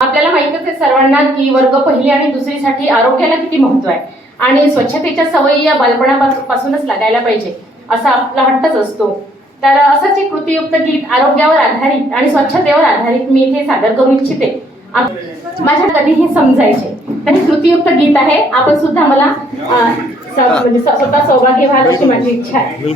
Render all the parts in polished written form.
आपल्याला माहितच आहे सर्वांना की वर्ग पहिली आणि दुसरीसाठी आरोग्याला किती महत्व आहे आणि स्वच्छतेच्या सवयी या बालपणापासूनच लागायला पाहिजे असा आपला हट्टच असतो। तर असंच एक कृतीयुक्त गीत आरोग्यावर आधारित आणि स्वच्छतेवर आधारित मी इथे सादर करू इच्छिते। माझ्या कधीही समजायचे तर हे कृतीयुक्त गीत आहे। आपण सुद्धा मला म्हणजे स्वतः सहभागी व्हाल अशी माझी इच्छा आहे।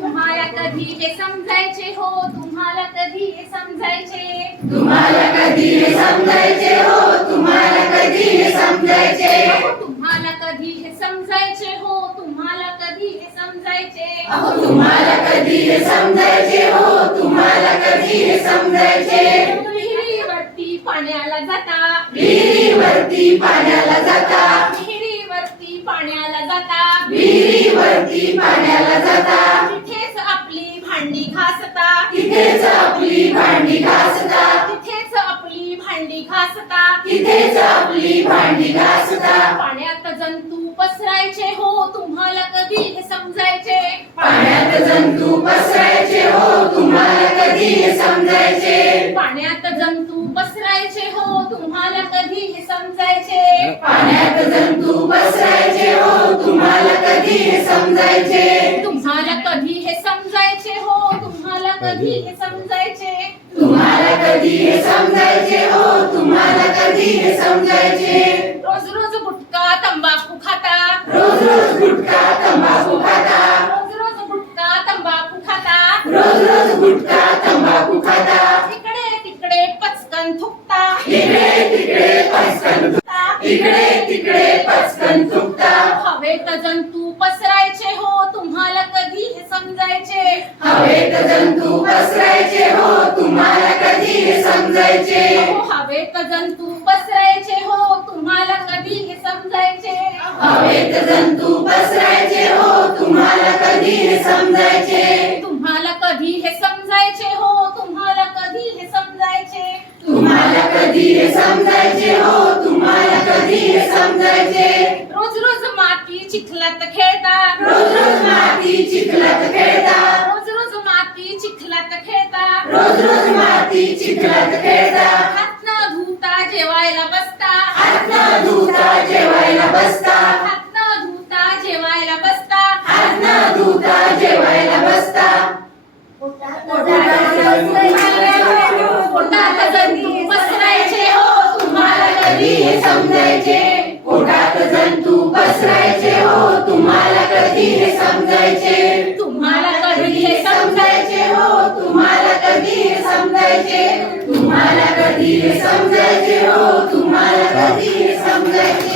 तुम्हाला कधी हे समजायचे हो, तुम्हाला कधी हे समजायचे, तुम्हाला कधी हे समजायचे हो, तुम्हाला कधी हे समजायचे, तुम्हाला कधी हे समजायचे हो, तुम्हाला कधी हे समजायचे, अहो तुम्हाला कधी हे समजायचे हो, तुम्हाला कधी हे समजायचे। विहिरीवरती पाण्याला जाता, विहिरीवरती पाण्याला जाता, विहिरीवरती पाण्याला जाता, विहिरीवरती पाण्याला जाता, तिथेच आपली भांडी घासता, तिथेच आपली भांडी घासता, तिथेच आपली भांडी घासता, तिथेच आपली भांडी घासता। पाण्यात जंतू पसरायचे हो, तुम्हाला कधी हे समजायचे, पाण्यात जंतू पसरायचे हो, तुम्हाला कधी हे समजायचे, पाण्यात जंतू पसरायचे हो, तुम्हाला कधी हे समजायचे, पाण्यात जंतू पसरायचे हो, तुम्हाला कधी हे समजायचे, तुम्हाला कधी हे समजायचे हो, तुम्हाला कधी हे समजायचे, तुम्हाला कधी हे समजायचे हो, तुम्हाला कधी हे समजायचे। रोज रोज गुटखा तंबाखू खाता, रोज रोज गुटखा तंबाखू खाता, रोज रोज गुटखा तंबाखू खाता, रोज रोज गुटखा तंबाखू खाता, इकडे तिकडे पचकन थुकता, इकडे तिकडे पचकन थुकता, इकडे तिकडे पचकन थुकता, हवेत जंतू पसरायचे हो, तुम्हाला कधी हे समजायचे, हवेत जंतू पसरायचे हो, तुम्हाला कधी हे समजायचे, हवेत जंतू पसरायचे हो, तुम्हाला कधी हे समजायचे, हवेत जंतू पसरायचे हो, तुम्हाला कधी हे समजायचे, तुम्हाला कधी हे समजायचे हो, तुम्हाला कधी हे समजायचे, तुम्हाला कधी हे समजायचे हो, तुम्हाला कधी हे समजायचे। रोज रोज माती चिखलात खेळता, रोज रोज माती चिखलात खेळता, रोज रोज माती चिखलात खेळता, रोज रोज माती चिखलात खेळता, हात न धुता जेवायला बसता, हात न धुता जेवायला बसता, हात न धुता जेवायला बसता, हात न धुता जेवायला बसता, पोटात जंतू पसरायचे हो, तुम्हाला कधी हे समजायचे, पोटात जंतू पसरायचे हो, तुम्हाला कधी हे समजायचे, तुम्हाला कधी हे समजायचे हो, तुम्हाला कधी हे समजायचे, तुम्हाला कधी हे समजायचे हो, तुम्हाला कधी हे समजायचे।